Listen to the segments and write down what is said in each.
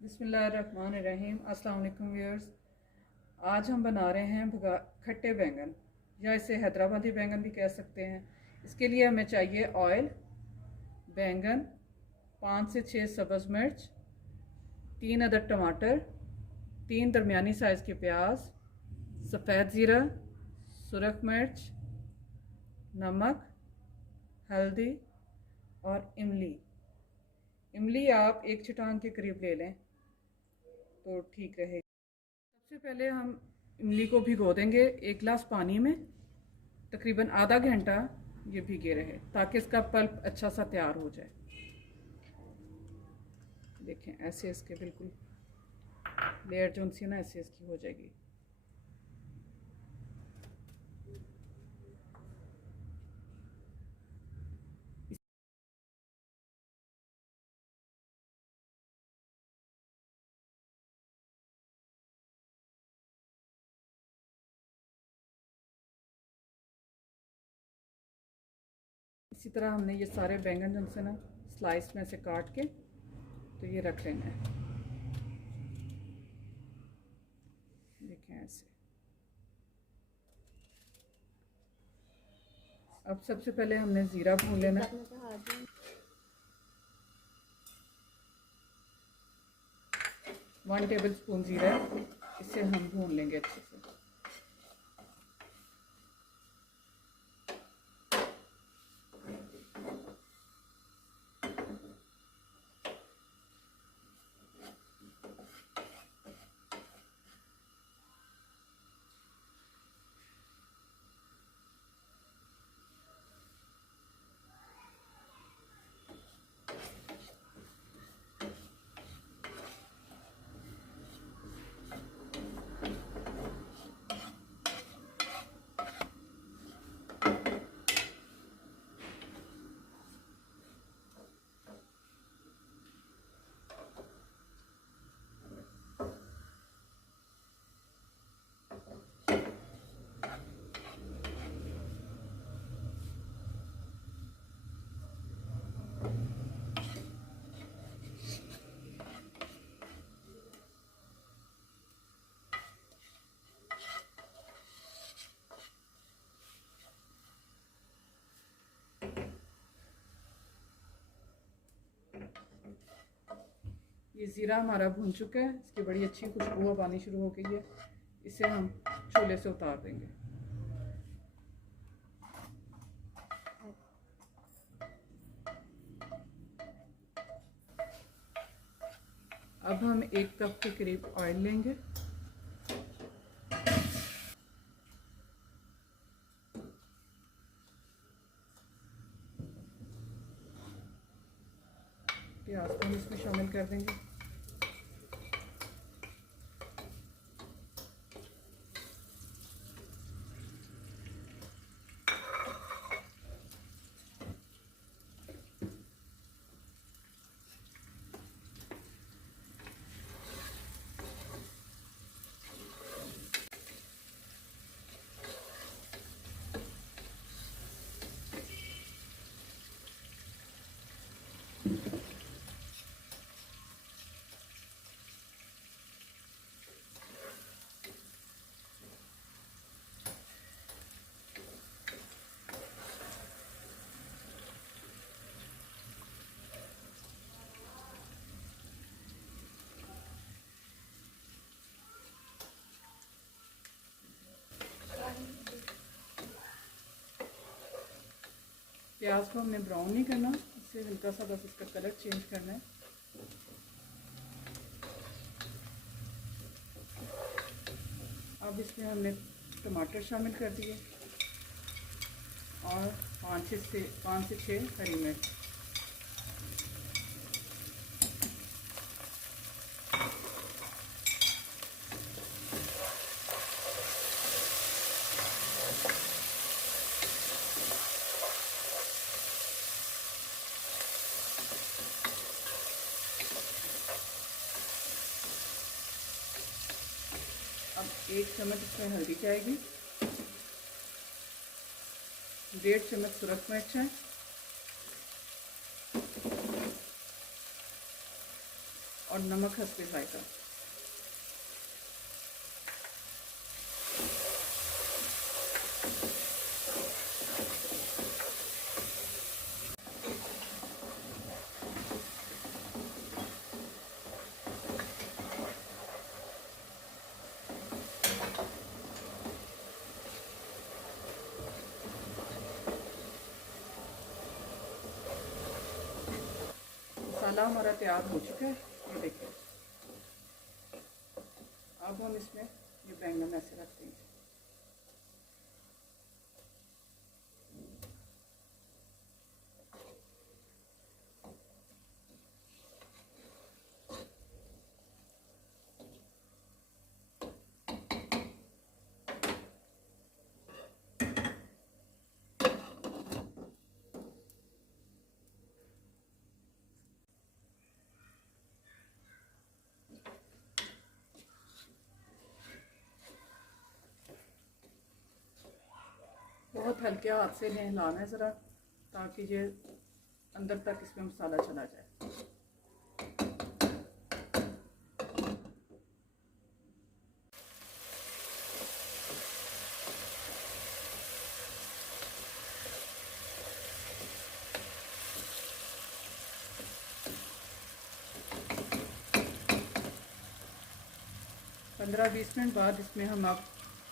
बिस्मिल्लाहिर्रहमानिर्रहीम। अस्सलाम वालेकुम व्यूअर्स। आज हम बना रहे हैं खट्टे बैंगन, या इसे हैदराबादी बैंगन भी कह सकते हैं। इसके लिए हमें चाहिए ऑयल, बैंगन, 5 से 6 सब्ज़ मिर्च, 3 अदद टमाटर, 3 दरमियानी साइज़ के प्याज, सफ़ेद ज़ीरा, सुरख मिर्च, नमक, हल्दी और इमली। इमली आप 1 चटान के करीब ले लें तो ठीक रहेगी। सबसे पहले हम इमली को भिगो देंगे 1 गिलास पानी में, तकरीबन आधा घंटा ये भीगे रहे ताकि इसका पल्प अच्छा सा तैयार हो जाए। देखें ऐसे इसके बिल्कुल लेयर जो सी ना ऐसे इसकी हो जाएगी। इसी तरह हमने ये सारे बैंगन जो से ना स्लाइस में से काट के तो ये रख लेना है। देखें ऐसे। अब सबसे पहले हमने ज़ीरा भून लेना है। 1 टेबल स्पून ज़ीरा, इसे हम भून लेंगे अच्छे से। ये ज़ीरा हमारा भून चुका है, इसकी बड़ी अच्छी खुशबू अब आनी शुरू हो गई है। इसे हम चूल्हे से उतार देंगे। अब हम 1 कप के करीब ऑयल लेंगे। प्याज को हम इसमें शामिल कर देंगे। प्याज को हमने ब्राउन नहीं करना, इससे हल्का सा बस इसका कलर चेंज करना है। अब इसमें हमने टमाटर शामिल कर दिए और 5 से 6 हरी मिर्च। अब 1 चम्मच इसमें हल्दी जाएगी, 1.5 चम्मच सुरख मिर्च है, और नमक हस्बे जायका। मसाला हमारा तैयार हो चुका है, ये देखिए। अब हम इसमें ये बैंगन ऐसे रख देंगे। बहुत हल्के हाथ से हिलाना है ज़रा, ताकि ये अंदर तक इसमें मसाला चला जाए। पंद्रह 20 मिनट बाद इसमें हम अब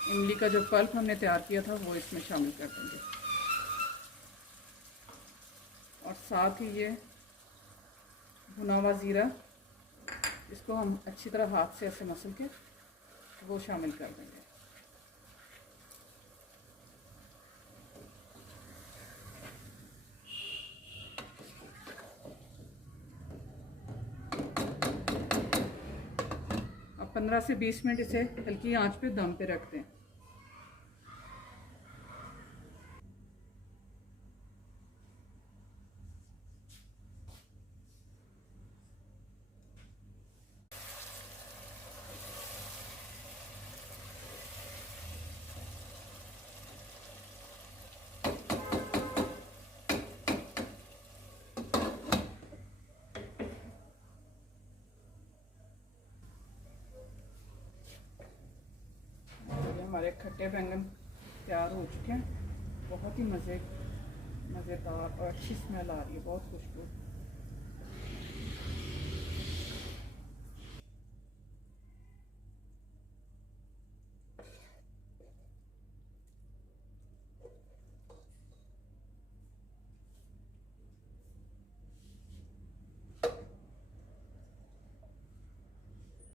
इमली का जो पल्प हमने तैयार किया था वो इसमें शामिल कर देंगे, और साथ ही ये भुना हुआ ज़ीरा, इसको हम अच्छी तरह हाथ से ऐसे मसल के वो शामिल कर देंगे। अब 15 से 20 मिनट इसे हल्की आंच पे दम पे रख दें। हमारे खट्टे बैंगन तैयार हो चुके हैं। बहुत ही मज़ेदार और अच्छी स्मेल आ रही है, बहुत खुशबू।